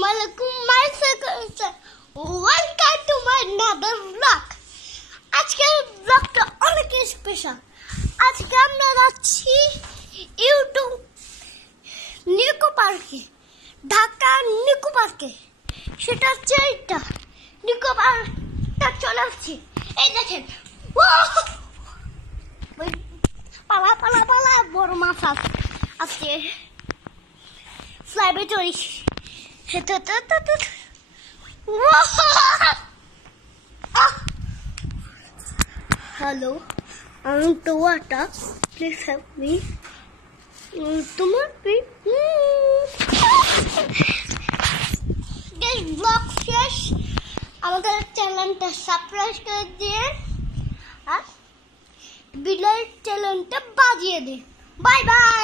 Assalamualaikum my circles. Welcome to my another vlog. আজকের ব্লগটা অনেক স্পেশাল। আজকে আমরা যাচ্ছি ইউটিউব নিকো পার্কে, ঢাকা নিকো পার্কে। সেটা হচ্ছে এইটা নিকো পার্কটা চলে আসছি। এই দেখেন পালা পালা পালা বড় মাছ আছে ফ্লাইবে চড়িস। Hello, I'm Toyota. Please help me. তোমার ব্লগ শেষ। আমাদের চ্যানেলটা সাবস্ক্রাইব করে দিয়ে আর বিলের চ্যানেলটা বাজিয়ে দিন। Bye bye.